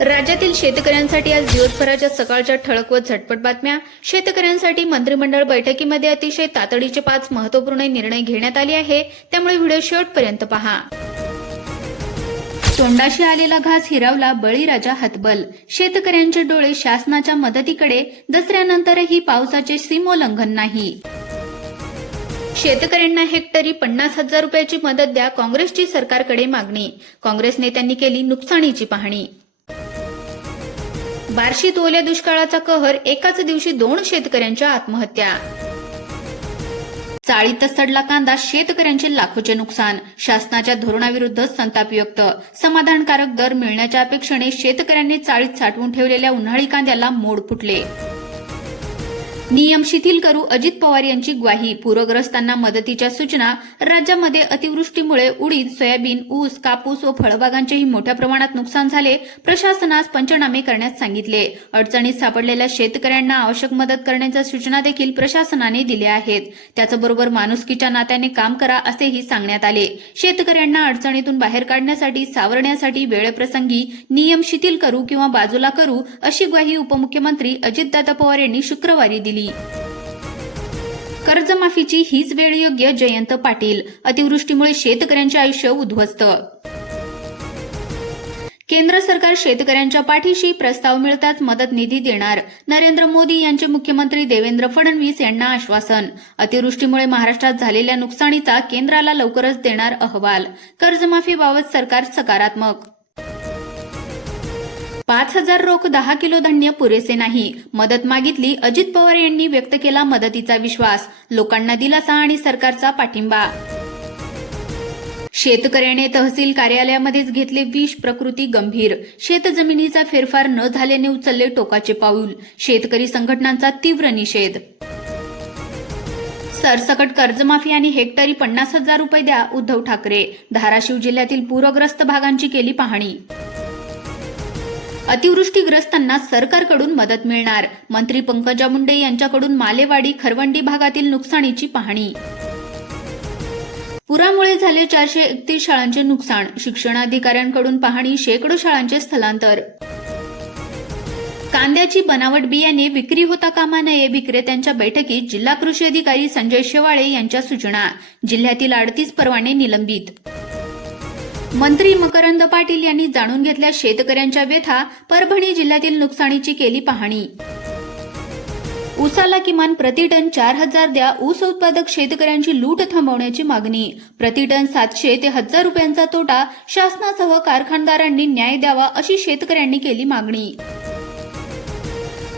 राज्यातील शेतकऱ्यांसाठी आज दिवसभराच्या सकाळच्या ठळक व झटपट बातम्या. शेतकऱ्यांसाठी मंत्रिमंडळ बैठकीमध्ये अतिशय तातडीचे पाच महत्त्वपूर्ण निर्णय घेण्यात आले आहे. त्यामुळे व्हिडिओ शेवटपर्यंत पहा. तोंडाशी आलेला घास हिरावला बळीराजा हतबल. शेतकऱ्यांचे डोळे शासनाच्या मदतीकडे दसऱ्यानंतरही पावसाचे सीमोल्लंघन नाही. शेतकऱ्यांना हेक्टरी पन्नास हजार रुपयाची मदत द्या काँग्रेसची सरकारकडे मागणी. काँग्रेस नेत्यांनी केली नुकसानीची पाहणी. बार्शीत ओल्या दुष्काळाचा कहर एकाच दिवशी दोन शेतकऱ्यांच्या आत्महत्या. चाळीतच सडला कांदा शेतकऱ्यांचे लाखोचे नुकसान. शासनाच्या धोरणाविरुद्ध संताप व्यक्त. समाधानकारक दर मिळण्याच्या अपेक्षेने शेतकऱ्यांनी चाळीत साठवून ठेवलेल्या उन्हाळी कांद्याला मोड फुटले. नियम शिथिल करू अजित पवार यांची ग्वाही. पूरग्रस्तांना मदतीच्या सूचना. राज्यामध्ये अतिवृष्टीमुळे उडीद सोयाबीन ऊस कापूस व फळबागांचेही मोठ्या प्रमाणात नुकसान झाले प्रशासनास पंचनामे करण्यास सांगितले. अडचणीत सापडलेल्या शेतकऱ्यांना आवश्यक मदत करण्याच्या सूचना देखील प्रशासनाने दिल्या आहेत. त्याचबरोबर माणुसकीच्या नात्याने काम करा असेही सांगण्यात आले. शेतकऱ्यांना अडचणीतून बाहेर काढण्यासाठी सावरण्यासाठी वेळप्रसंगी नियम शिथिल करू किंवा बाजूला करू अशी ग्वाही उपमुख्यमंत्री अजितदादा पवार यांनी शुक्रवारी दिली. कर्जमाफीची हीच वेळ योग्य जयंत पाटील. अतिवृष्टीमुळे शेतकऱ्यांचे आयुष्य उद्ध्वस्त. केंद्र सरकार शेतकऱ्यांच्या पाठीशी प्रस्ताव मिळताच मदत निधी देणार. नरेंद्र मोदी यांचे मुख्यमंत्री देवेंद्र फडणवीस यांना आश्वासन. अतिवृष्टीमुळे महाराष्ट्रात झालेल्या नुकसानीचा केंद्राला लवकरच देणार अहवाल. कर्जमाफीबाबत सरकार सकारात्मक. पाच हजार रोख दहा किलो धान्य पुरेसे नाही. मदत मागितली अजित पवार यांनी व्यक्त केला मदतीचा विश्वास. लोकांना दिलासा आणि सरकारचा पाठिंबा. शेतकऱ्याने तहसील कार्यालयामध्येच घेतले विष प्रकृती गंभीर. शेतजमिनीचा फेरफार न झाल्याने उचलले टोकाचे पाऊल. शेतकरी संघटनांचा तीव्र निषेध. सरसकट कर्जमाफी आणि हेक्टरी पन्नास हजार रुपये द्या उद्धव ठाकरे. धाराशिव जिल्ह्यातील पूरग्रस्त भागांची केली पाहणी. अतिवृष्टीग्रस्तांना सरकारकडून मदत मिळणार. मंत्री पंकजा मुंडे यांच्याकडून मालेवाडी खरवंडी भागातील नुकसानीची पाहणी. पुरामुळे झाले चारशे एकतीस शाळांचे नुकसान. शिक्षणाधिकाऱ्यांकडून पाहणी शेकडो शाळांचे स्थलांतर. कांद्याची बनावट बियाणे विक्री होता कामा नये विक्रेत्यांच्या बैठकीत जिल्हा कृषी अधिकारी संजय शेवाळे यांच्या सूचना. जिल्ह्यातील अडतीस परवाने निलंबित. मंत्री मकरंद पाटील यांनी जाणून घेतल्या शेतकऱ्यांच्या व्यथा परभणी जिल्ह्यातील नुकसानीची केली पाहणी. ऊसाला किमान प्रतिटन चार हजार द्या ऊस उत्पादक शेतकऱ्यांची लूट थांबवण्याची मागणी. प्रतिटन सातशे ते हजार रुपयांचा तोटा शासनासह कारखानदारांनी न्याय द्यावा अशी शेतकऱ्यांनी केली मागणी.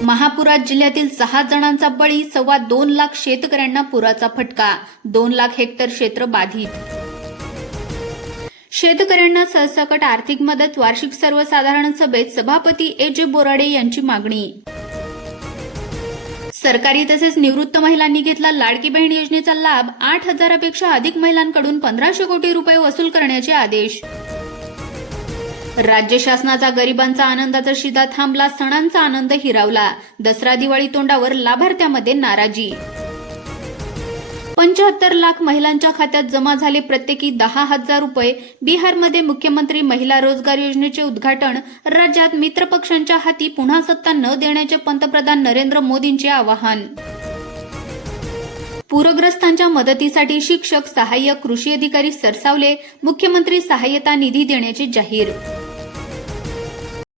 महापुरात जिल्ह्यातील सहा जणांचा बळी सव्वा दोन लाख शेतकऱ्यांना पुराचा फटका दोन लाख हेक्टर क्षेत्र बाधित. शेतकऱ्यांना सरसकट आर्थिक मदत वार्षिक सर्वसाधारण सभेत सभापती ए जे बोराडे यांची मागणी. सरकारी तसेच निवृत्त महिलांनी घेतला लाडकी बहीण योजनेचा लाभ आठ हजारापेक्षा अधिक महिलांकडून पंधराशे कोटी रुपये वसूल करण्याचे आदेश. राज्य शासनाचा गरिबांचा आनंदाचा शिदा थांबला सणांचा आनंद हिरावला. दसरा दिवाळी तोंडावर लाभार्थ्यामध्ये नाराजी. पंच्याहत्तर लाख महिलांच्या खात्यात जमा झाले प्रत्येकी दहा हजार रुपये. बिहारमध्ये मुख्यमंत्री महिला रोजगार योजनेचे उद्घाटन. राज्यात मित्रपक्षांच्या हाती पुन्हा सत्ता न देण्याचे पंतप्रधान नरेंद्र मोदींचे आवाहन. पूरग्रस्तांच्या मदतीसाठी शिक्षक सहाय्यक कृषी अधिकारी सरसावले. मुख्यमंत्री सहाय्यता निधी देण्याचे जाहीर.